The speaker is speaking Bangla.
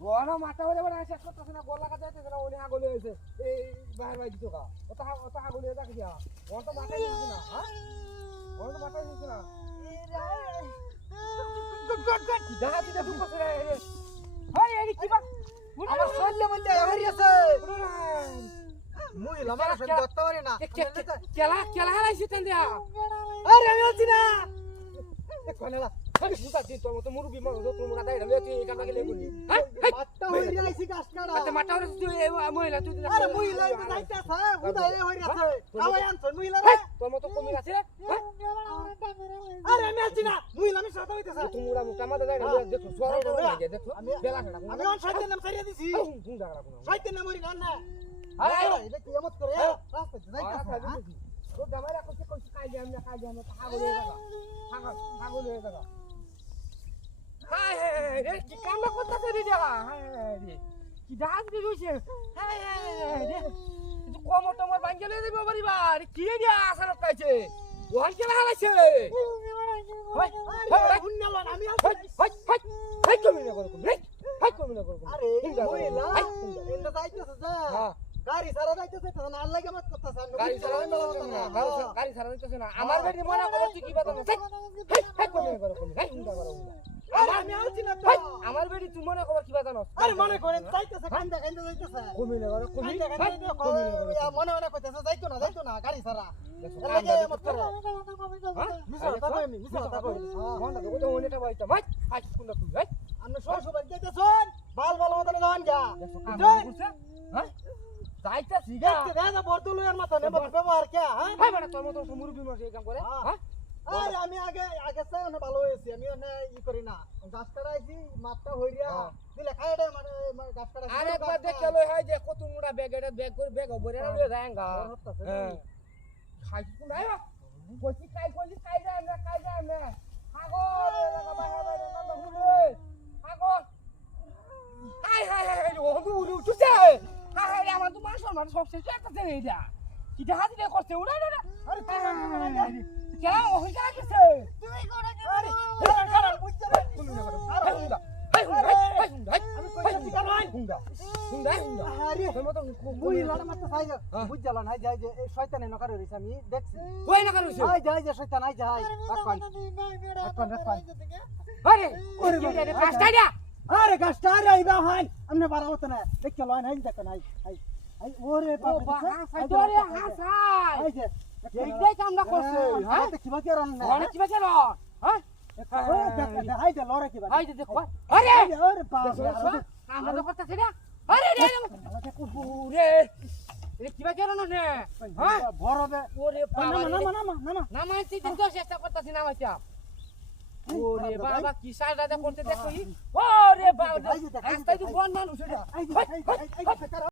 ওনা মাথা বলে বড় শেষ করতেছ না গোল লাগা যাইতেছ না ওনি আগলে হইছে এই বাহির বাইরে দিতো কা ওটা আগলে যাক দিয়া ওর তো মাথায় দিছ না হ্যাঁ ওর তো মাথায় দিছ না দেখা দিতে তুই করছ রে হাই এই কি বা আমার শরীরে মধ্যে এমন আছে মুই লামার সব ধরতে পারি না কেলা হারাইছিস তেন দিয়া আরে আমি আছি না কোনেলা সুতা দিন তোর মতো মুরগি মারো তোর মুরা দাইরা লয়ে তুই এখান থেকে লেগুলি হ্যাঁ মাত্তা হইরা আইছি গাছ কাটা আতে মাথা হরে তুই মহিলা তুই আরে মহিলা তো যাইতাছে উদাই হইরা আছে কাওয়াই আনছ মহিলা রে তোর মতো কমি আছে হ্যাঁ আরে আমি আছি না মহিলা আমি সাথে হইতাছে তুই মুরা মুটা মাথা দাইরা লয়ে দেখো সরল লাগে দেখো বেলা খাড়া আমি অন সাইতে নাম সারিয়া দিছি ঘুম জাগরা কোন সাইতে নাম মরি না আরে এটা কি এমত করে রাস্তা যাইতাছে তো জামাইরা কইছে কইছে কাই যাম না পাগল হয়ে যাবা পাগল হয়ে যাবা হাই রে কি কামটা করতেছে রে জায়গা হাই রে কি ডাক দি রইছে হাই রে তুই কোমর তোমার ভাঙ্গে লয়ে যাবে বাড়ি বার কি দিয়া আসার পাইছে ওহান কেলা হারাইছে হাই হুন্নালন আমি হাই কমি না করো হাই কমি না করো আরে মহিলা এটা যাইতাছে যা হ্যাঁ গাড়ি সারা যাইতাছে তো না লাগে মত করতাছে গাড়ি চালানো গাড়ি চালানো নিতেছে না আমার বেটি মনে করো তুই কি বাতা না হাই কমি না করো হাই হুন্ডা করো আমি আছি না তো আমার বেটি তুই মনে করো কি বাতা না আরে মনে করেন যাইতাছে কান্দা যাইতাছে কমি না করো কমি মনে মনে কইতাছে যাইতো না গাড়ি সারা লাগে মত করে মিছা কথা কই আমি মিছা কথা কই মনটা তো তো ওনেটা বাইতা ভাই আজ কোনটা তুই ভাই আমরা শ্বশুর বাড়ি যাইতাছন বাল মতন গান গা হ্যাঁ যাইতা সিগা দেখতে দাদা বর্তল এর মাথা নেব ব্যবহার কে হ্যাঁ ভাই মানে তোর মতো মুরবি মাছ এই কাম করে হ্যাঁ আরে আমি আগে চাই না ভালো হয়েছি আমি না ই করি না গাছ কাটাইছি মাপটা হইরিয়া দিলে খাইডে মানে গাছ কাটা আরে একবার দেখে লই হয় যে কত মুড়া ব্যাগ এটা ব্যাগ করে ব্যাগ ভরে লই যায়গা হ্যাঁ খাইছ কোন আইবা কইছি কাই যায় না পাগল লাগা বাহির বাইরে কাম হুলে পাগল হাই ও উড়ি উঠছে হাই আমার তো মানুষ সব শেষ করতেছে এইটা কি হাতি দে করছে উড়া আরে কেন ওই জায়গা গেছে তুই করে আরে কারণ বুঝতে পারি আরে হুন্ডা আমি কইছি কেন হুন্ডা আরে তোর মতো মুই লাড়া মারতে চাই বুঝ জ্বালা নাই যাই যে এই শয়তানে নকারে রইছে আমি দেখছি কই না করছিস আই যাই যে শয়তান আই যাই রাখপান আরে ওরে বাবা কাস্টা দিয়া আরে গাছটা আরে আইবা হাই আমনে বাড়া হতো না দেখতে লয় নাই দেখো নাই আই ওরে বাবা আরে হাসাই আই যে এইটাই কামনা করছে হ্যাঁ তো কিবা কেরন না অনেক কি বেচলো হ্যাঁ হাই যে লরে কিবা হাই দেখো আরে আরে বাবা আমরা তো করতেছি না আরে রে রে এ কি বেচলো না হ্যাঁ বড় বে ওরে বাবা নামা নামাইছি দিন তো চেষ্টা করতেছি নামাইছা ওরে বাবা কি সাজা করতে দেখো ওরে বাবা আস্তে তুই বন মানুষ এটা আই